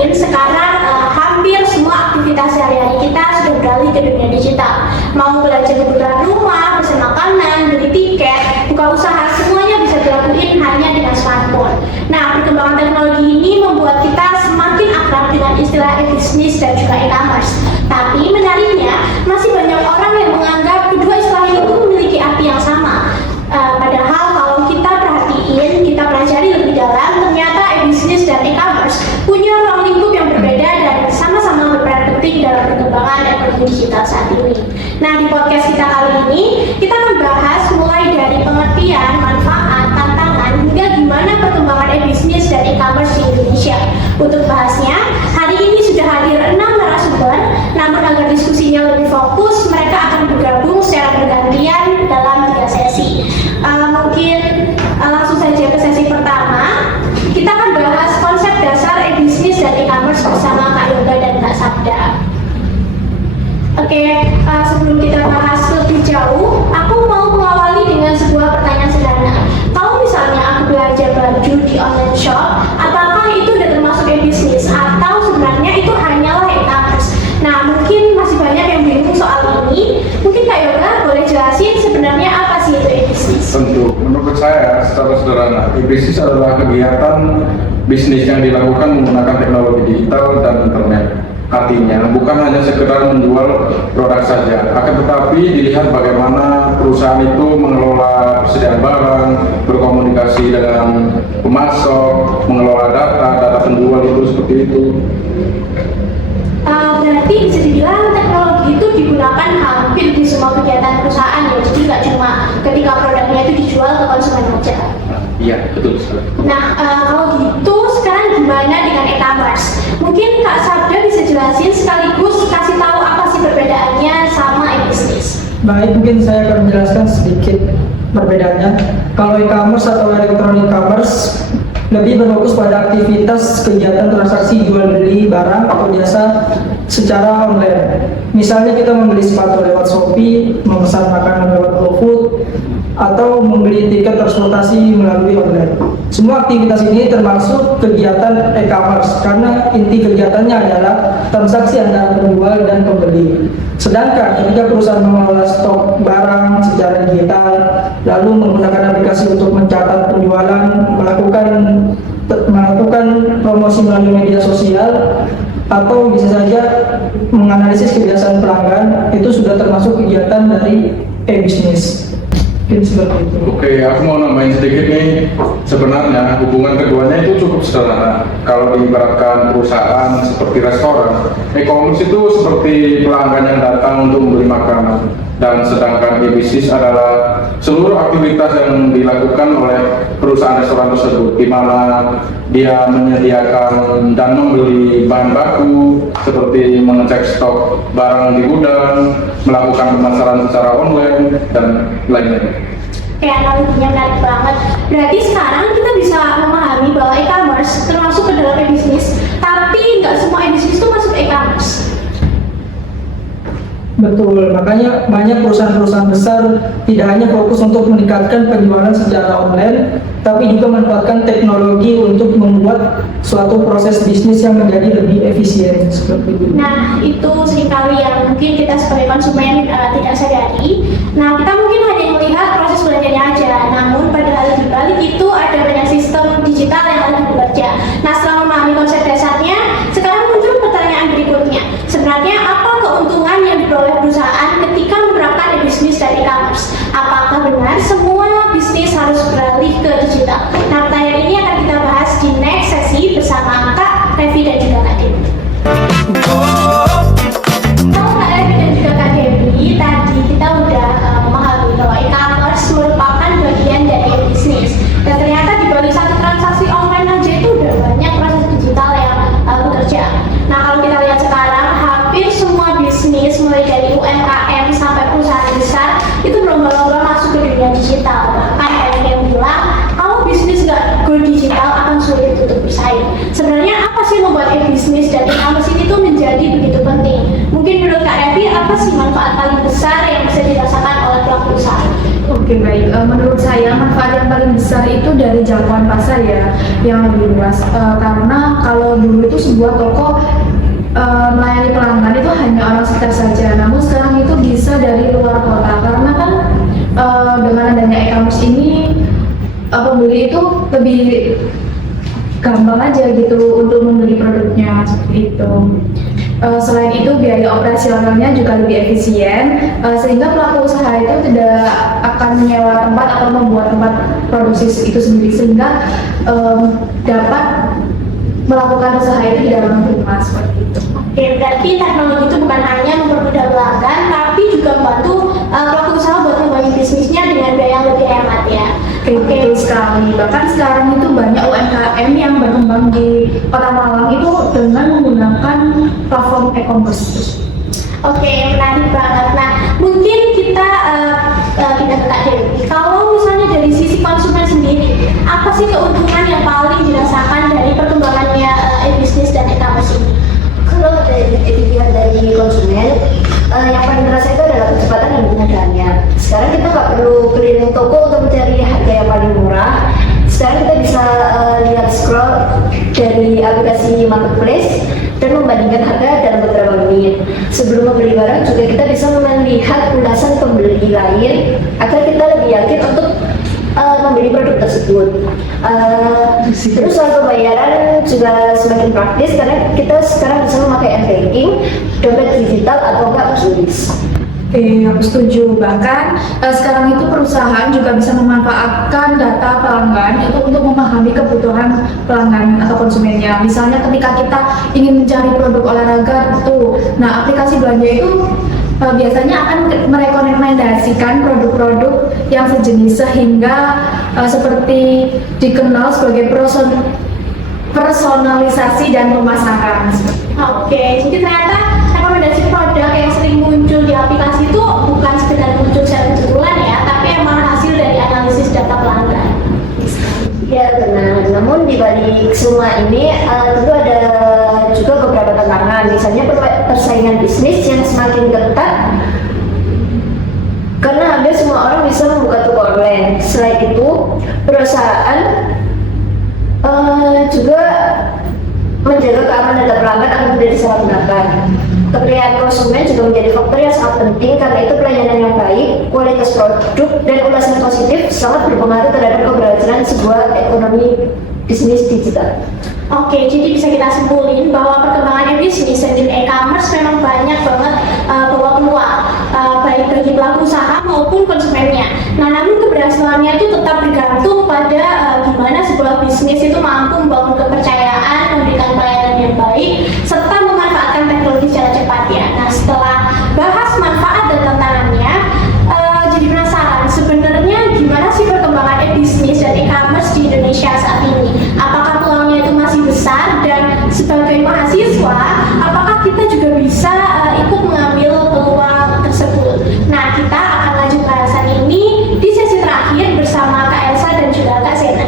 mungkin sekarang hampir semua aktivitas sehari-hari kita sudah beralih ke dunia digital. Mau belanja kebutuhan rumah, pesan makanan, beli tiket, buka usaha, semuanya bisa dilakukan hanya dengan smartphone. Nah, perkembangan teknologi ini membuat kita semakin akrab dengan istilah e-bisnis dan juga e-commerce. Tapi menariknya, masih banyak orang yang menganggap kedua istilah itu memiliki arti yang sama. Padahal kalau kita perhatiin, kita pelajari lebih dalam, ternyata e-bisnis dan e-commerce punya ruang lingkup yang berbeda dan sama-sama berperan penting dalam perkembangan ekonomi digital saat ini. Nah, di podcast kita kali ini, kita membahas mulai dari pengertian, manfaat, tantangan, hingga gimana perkembangan e-bisnis dan e-commerce di Indonesia. Untuk bahasnya, hari ini sudah hadir 6 narasumber, namun agar diskusinya lebih fokus, mereka akan bergabung secara bergantian dalam 3 sesi. Mungkin langsung saja ke sesi pertama. Kita akan bahas konsep dasar e-bisnis dan e-commerce bersama Kak Yoga dan Kak Sabda. Oke, sebelum kita bahas lebih jauh, aku mau mengawali dengan sebuah pertanyaan sederhana. Kalau misalnya aku belanja baju di online shop, apakah itu sudah termasuk e-bisnis atau sebenarnya itu hanyalah e-commerce? Nah, mungkin masih banyak yang bingung soal ini. Mungkin Kak Yoga boleh jelasin sebenarnya apa sih itu e-bisnis? Tentu, menurut saya secara sederhana, e-bisnis adalah kegiatan bisnis yang dilakukan menggunakan teknologi digital dan internet. Artinya, bukan hanya sekedar menjual produk saja, akan tetapi dilihat bagaimana perusahaan itu mengelola persediaan barang, berkomunikasi dengan pemasok, mengelola data penjual itu seperti itu. Berarti bisa dibilang teknologi itu digunakan hampir di semua kegiatan perusahaan ya, jadi nggak cuma ketika produknya itu dijual ke konsumen saja. Iya, betul sekali. Nah, kalau gitu sekarang gimana dengan e-commerce? Mungkin Kak Sabda bisa jelasin sekaligus kasih tahu apa sih perbedaannya sama e-bisnis. Baik, mungkin saya akan menjelaskan sedikit perbedaannya. Kalau e-commerce atau electronic commerce lebih berfokus pada aktivitas kegiatan transaksi jual beli barang atau jasa secara online. Misalnya kita membeli sepatu lewat Shopee, memesan makanan lewat GoFood, atau membeli tiket transportasi melalui online. Semua aktivitas ini termasuk kegiatan e-commerce karena inti kegiatannya adalah transaksi antara penjual dan pembeli. Sedangkan ketika perusahaan mengelola stok barang secara digital, lalu menggunakan aplikasi untuk mencatat penjualan, melakukan promosi melalui media sosial, atau bisa saja menganalisis kebiasaan pelanggan, itu sudah termasuk kegiatan dari e-bisnis. Oke, aku mau nambahin sedikit nih. Sebenarnya hubungan keduanya itu cukup sederhana. Kalau diibaratkan perusahaan seperti restoran, e-commerce itu seperti pelanggan yang datang untuk membeli makanan. Dan sedangkan e-bisnis adalah seluruh aktivitas yang dilakukan oleh perusahaan restoran tersebut, di mana dia menyediakan dan membeli bahan baku seperti mengecek stok barang di gudang, melakukan pemasaran secara online, dan lain-lain. Kayak analoginya menarik banget. Berarti sekarang kita bisa memahami bahwa e-commerce termasuk ke dalam e-bisnis, tapi nggak semua e-bisnis itu masuk e-commerce. Betul, makanya banyak perusahaan-perusahaan besar tidak hanya fokus untuk meningkatkan penjualan secara online, tapi juga memanfaatkan teknologi untuk membuat suatu proses bisnis yang menjadi lebih efisien seperti itu. Nah, itu seringkali yang mungkin kita sebagai konsumen tidak sadari. Nah, kita mungkin hanya melihat proses belanjanya aja, namun padahal di balik itu ada banyak sistem digital yang lagi bekerja. Nah, setelah memahami konsep dasarnya, sekarang muncul pertanyaan berikutnya. Sebenarnya apa keuntungan yang diperoleh perusahaan ketika menerapkan e-bisnis dan e-commerce? Apakah benar semua bisnis harus beralih ke digital? Nah, pertanyaan ini akan kita bahas di next sesi bersama Kak Revi dan juga Kak Dewi. Kalau Kak Revi dan juga Kak Dewi, tadi kita udah memahami bahwa e-commerce merupakan bagian dari e-bisnis. Dan ternyata di balik satu transaksi online aja itu udah banyak proses digital yang bekerja. Nah, kalau kita lihat sekarang, hampir semua bisnis mulai dari UMKM sampai perusahaan besar itu berlomba-lomba masuk ke dunia digital. Bahkan ada yang bilang kalau bisnis nggak go digital akan sulit untuk bersaing. Sebenarnya apa sih membuat e-bisnis dan e-commerce ini tuh menjadi begitu penting? Mungkin menurut Kak Revi, apa sih manfaat paling besar yang bisa dirasakan oleh pelaku usaha? Oke, baik. Menurut saya manfaat yang paling besar itu dari jangkauan pasar ya, yang lebih luas. Karena kalau dulu itu sebuah toko melayani pelanggan itu hanya orang sekitar saja. Namun sekarang itu bisa dari luar kota. Karena kan dengan adanya e-commerce ini pembeli itu lebih gampang aja gitu untuk membeli produknya seperti itu. Selain itu biaya operasionalnya juga lebih efisien, sehingga pelaku usaha itu tidak akan menyewa tempat atau membuat tempat produksi itu sendiri, sehingga dapat melakukan usaha itu di dalam rumah seperti itu. Oke, berarti teknologi itu bukan hanya mempermudah pelanggan, tapi juga membantu pelaku usaha buat membangun bisnisnya dengan biaya yang lebih hemat ya. Oke, betul sekali. Bahkan sekarang itu banyak UMKM yang berkembang di Kota Malang itu dengan menggunakan platform e-commerce. Oke, menarik banget. Nah, mungkin kita ke Kak Dewi. Kalau misalnya dari sisi konsumen sendiri, apa sih keuntungan yang paling dirasakan dari perkembangannya e-bisnis dan e-commerce ini? Kalau dilihat dari konsumen, yang paling terasa itu adalah kecepatan dan kemudahannya. Sekarang kita nggak perlu keliling toko untuk mencari harga yang paling murah. Sekarang kita bisa lihat scroll dari aplikasi marketplace dan membandingkan harga dalam beberapa menit. Sebelum membeli barang juga kita bisa melihat ulasan pembeli lain agar kita lebih yakin untuk membeli produk tersebut. Terus soal pembayaran juga semakin praktis karena kita sekarang bisa memakai m-banking, dompet digital atau enggak QRIS. Oke, aku setuju. Bahkan sekarang itu perusahaan juga bisa memanfaatkan data pelanggan untuk memahami kebutuhan pelanggan atau konsumennya. Misalnya ketika kita ingin mencari produk olahraga nah aplikasi belanja itu biasanya akan merekomendasikan produk-produk yang sejenis sehingga seperti dikenal sebagai personalisasi dan pemasaran. Oke, jadi ternyata rekomendasi produk yang sering muncul di aplikasi itu bukan sekedar muncul secara kebetulan ya, tapi emang hasil dari analisis data pelanggan. Ya benar, namun di balik semua ini tentu ada juga beberapa tantangan, misalnya persaingan bisnis yang semakin ketat karena hampir semua orang bisa membuka toko online. Selain itu, perusahaan juga menjaga keamanan data pelanggan agar tidak disalahgunakan. Kepercayaan konsumen juga menjadi faktor yang sangat penting karena itu pelayanan yang baik, kualitas produk, dan ulasan positif sangat berpengaruh terhadap keberhasilan sebuah ekonomi bisnis digital. Oke, jadi bisa kita simpulin bahwa perkembangan e-bisnis dan e-commerce memang banyak banget bawa peluang baik bagi pelaku usaha maupun konsumennya. Nah, namun keberhasilannya itu tetap bergantung pada gimana sebuah bisnis itu mampu membangun kepercayaan, memberikan pelayanan yang baik, serta memanfaatkan teknologi secara cepat ya. Nah, setelah bahas manfaat dan tantangannya, jadi penasaran sebenarnya gimana sih perkembangan e-bisnis dan e-commerce di Indonesia saat ini? Apakah peluangnya itu masih besar, dan sebagai mahasiswa apakah kita juga bisa ikut mengambil peluang tersebut? Nah, kita akan lanjut bahasan ini di sesi terakhir bersama Kak Elsa dan juga Kak Zena.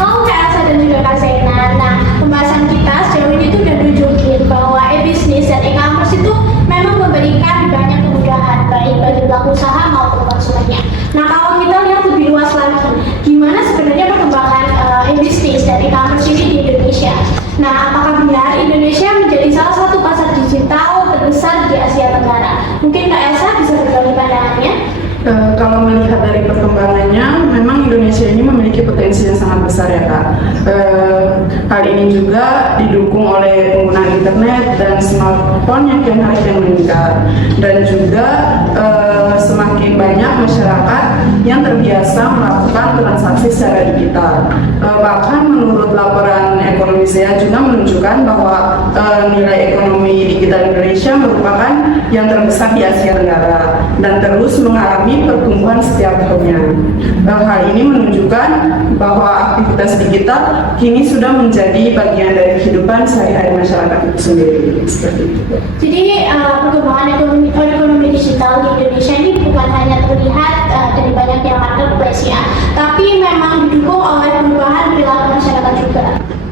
Halo Kak Elsa dan juga Kak Zena. Nah, pembahasan kita sejauh ini tuh udah nunjukin bahwa e-bisnis dan e-commerce itu memang memberikan banyak kemudahan baik bagi pelaku usaha maupun konsumennya. Nah, kalau kita lihat lebih luas lagi, gimana sebenarnya perkembangan e-bisnis dan e-commerce ini di Indonesia? Nah, apakah benar Indonesia menjadi salah satu pasar digital terbesar di Asia Tenggara? Mungkin Kak Elsa bisa berbagi pandangannya? Kalau melihat dari perkembangannya, memang Indonesia ini memiliki potensi yang sangat besar ya Kak. Hal ini juga didukung oleh penggunaan internet dan smartphone yang kian hari kian meningkat, dan juga semakin banyak masyarakat yang terbiasa melakukan transaksi secara digital. Bahkan menurut laporan ekonomi saya juga menunjukkan bahwa nilai ekonomi digital Indonesia merupakan yang terbesar di Asia Tenggara dan terus mengalami pertumbuhan setiap tahunnya. Hal ini menunjukkan bahwa aktivitas digital kini sudah menjadi bagian dari kehidupan sehari-hari masyarakat itu sendiri. Seperti itu. Jadi perkembangan ekonomi digital di Indonesia ini bukan hanya terlihat dari banyaknya marketplace ya, tapi memang didukung oleh perubahan perilaku masyarakat juga.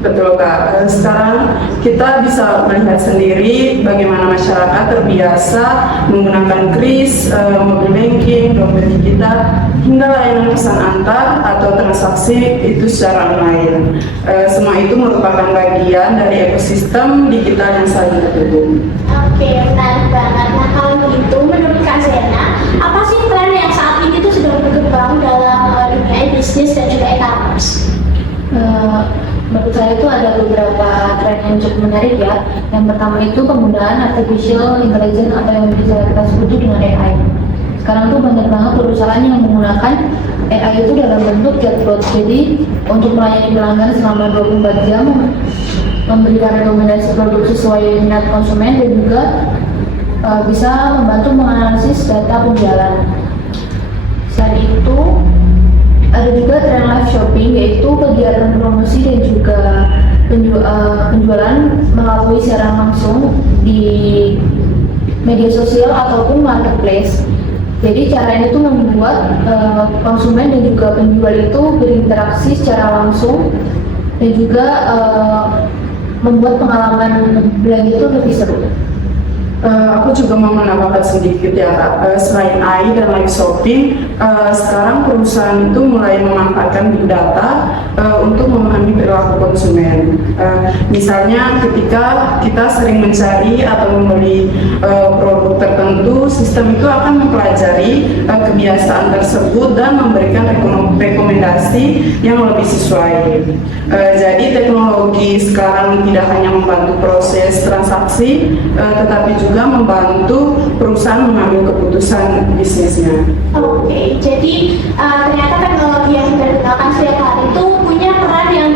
Betul Kak, sekarang kita bisa melihat sendiri bagaimana masyarakat terbiasa menggunakan kris, mobil banking, dompet digital, hingga layanan pesan antar atau transaksi itu secara online. Semua itu merupakan bagian dari ekosistem digital yang saling terhubung. Oke, menarik banget. Nah, kalau begitu, menurut Kak Zena, apa sih tren yang saat ini tuh sudah berkembang dalam dunia bisnis dan juga e-commerce? Menurut saya itu ada beberapa tren yang cukup menarik ya. Yang pertama itu penggunaan artificial intelligence atau yang bisa kita sebut dengan AI. Sekarang tuh banyak banget perusahaan yang menggunakan AI itu dalam bentuk chatbot. Jadi untuk melayani pelanggan selama 24 jam, memberikan rekomendasi produk sesuai minat konsumen dan juga bisa membantu menganalisis data penjualan. Selain itu, ada juga tren live shopping, yaitu kegiatan promosi dan juga penjualan melalui siaran langsung di media sosial ataupun marketplace. Jadi cara ini tuh membuat konsumen dan juga penjual itu berinteraksi secara langsung dan juga membuat pengalaman belanja itu lebih seru. Aku juga mau menambahkan sedikit ya Kak. Selain AI dan live shopping, sekarang perusahaan itu mulai memanfaatkan big data untuk memahami perilaku konsumen. Misalnya ketika kita sering mencari atau membeli produk tertentu, sistem itu akan mempelajari kebiasaan tersebut dan memberikan rekomendasi yang lebih sesuai. Jadi teknologi sekarang tidak hanya membantu proses transaksi, tetapi juga membantu perusahaan mengambil keputusan bisnisnya. Oke, jadi ternyata teknologi yang kita gunakan setiap hari itu punya peran yang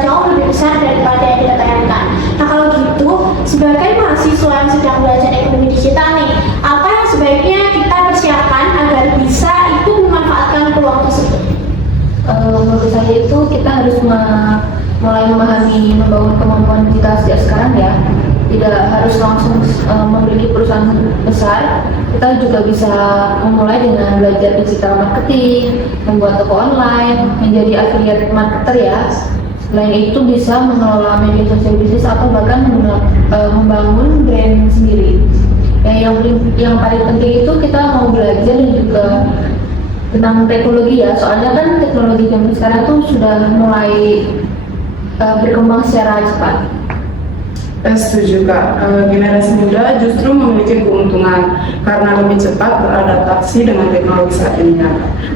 jauh lebih besar daripada yang kita bayangkan. Nah, kalau gitu, sebagai mahasiswa yang sedang belajar ekonomi digital nih, apa yang sebaiknya kita persiapkan agar bisa itu memanfaatkan peluang tersebut? Menurut saya itu kita harus mulai memahami membangun kemampuan digital sejak sekarang ya. Tidak harus langsung memiliki perusahaan besar, kita juga bisa memulai dengan belajar digital marketing, membuat toko online, menjadi affiliate marketer ya. Selain itu bisa mengelola media sosial bisnis atau bahkan membangun brand sendiri. Yang paling penting itu kita mau belajar dan juga tentang teknologi ya, soalnya kan teknologi zaman sekarang tuh sudah mulai berkembang secara cepat. Setuju Kak, generasi muda justru memiliki keuntungan karena lebih cepat beradaptasi dengan teknologi saat ini.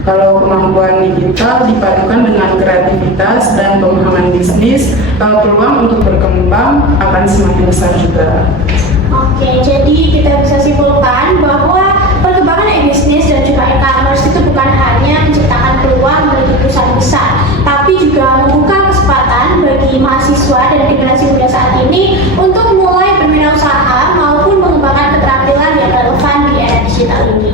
Kalau kemampuan digital dipadukan dengan kreativitas dan pemahaman bisnis, peluang untuk berkembang akan semakin besar juga. Oke, jadi kita bisa simpulkan bahwa perkembangan e-bisnis dan juga e-commerce itu bukan hanya menciptakan peluang bagi perusahaan besar, tapi juga membuka kesempatan bagi mahasiswa dan generasi muda saat ini untuk mulai berwirausaha maupun mengembangkan keterampilan yang relevan di era digital ini.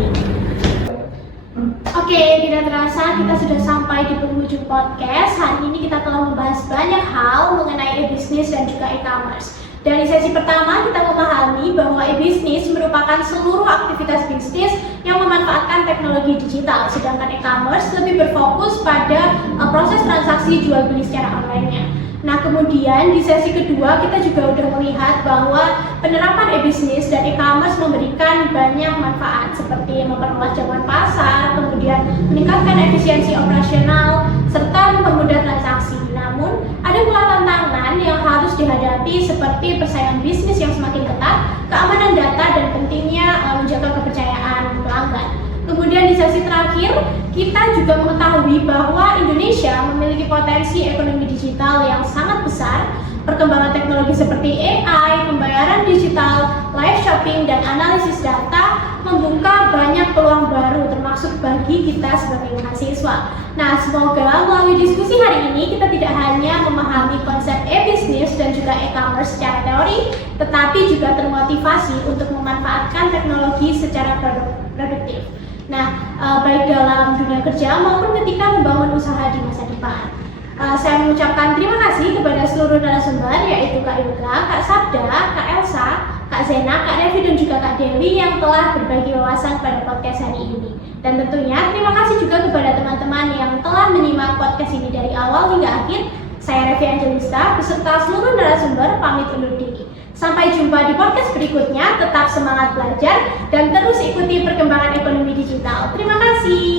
Oke, tidak terasa kita sudah sampai di penghujung podcast. Hari ini kita telah membahas banyak hal mengenai e-bisnis dan juga e-commerce. Dari sesi pertama kita memahami bahwa e-bisnis merupakan seluruh aktivitas bisnis yang memanfaatkan teknologi digital, sedangkan e-commerce lebih berfokus pada proses transaksi jual beli secara online-nya. Nah, kemudian di sesi kedua kita juga sudah melihat bahwa penerapan e-bisnis dan e-commerce memberikan banyak manfaat seperti memperluas jangkauan pasar, kemudian meningkatkan efisiensi operasional, serta mempermudah transaksi. Namun, ada pula tantangan yang harus dihadapi seperti persaingan bisnis yang semakin ketat, keamanan data, dan pentingnya menjaga kepercayaan pelanggan. Kemudian di sesi terakhir, kita juga mengetahui bahwa Indonesia memiliki potensi ekonomi digital yang sangat besar. Perkembangan teknologi seperti AI, pembayaran digital, live shopping, dan analisis data membuka banyak peluang baru termasuk bagi kita sebagai mahasiswa. Nah, semoga melalui diskusi hari ini kita tidak hanya memahami konsep e-bisnis dan juga e-commerce secara teori, tetapi juga termotivasi untuk memanfaatkan teknologi secara produktif. Nah, baik dalam dunia kerja maupun ketika membangun usaha di masa depan. Saya mengucapkan terima kasih kepada seluruh narasumber, yaitu Kak Yoga, Kak Sabda, Kak Elsa, Kak Zena, Kak Devi, dan juga Kak Dewi yang telah berbagi wawasan pada podcast hari ini. Dan tentunya terima kasih juga kepada teman-teman yang telah menyimak podcast ini dari awal hingga akhir. Saya Revi Angelista beserta seluruh narasumber pamit undur diri. Sampai jumpa di podcast berikutnya, tetap semangat belajar dan terus ikuti perkembangan ekonomi digital. Terima kasih.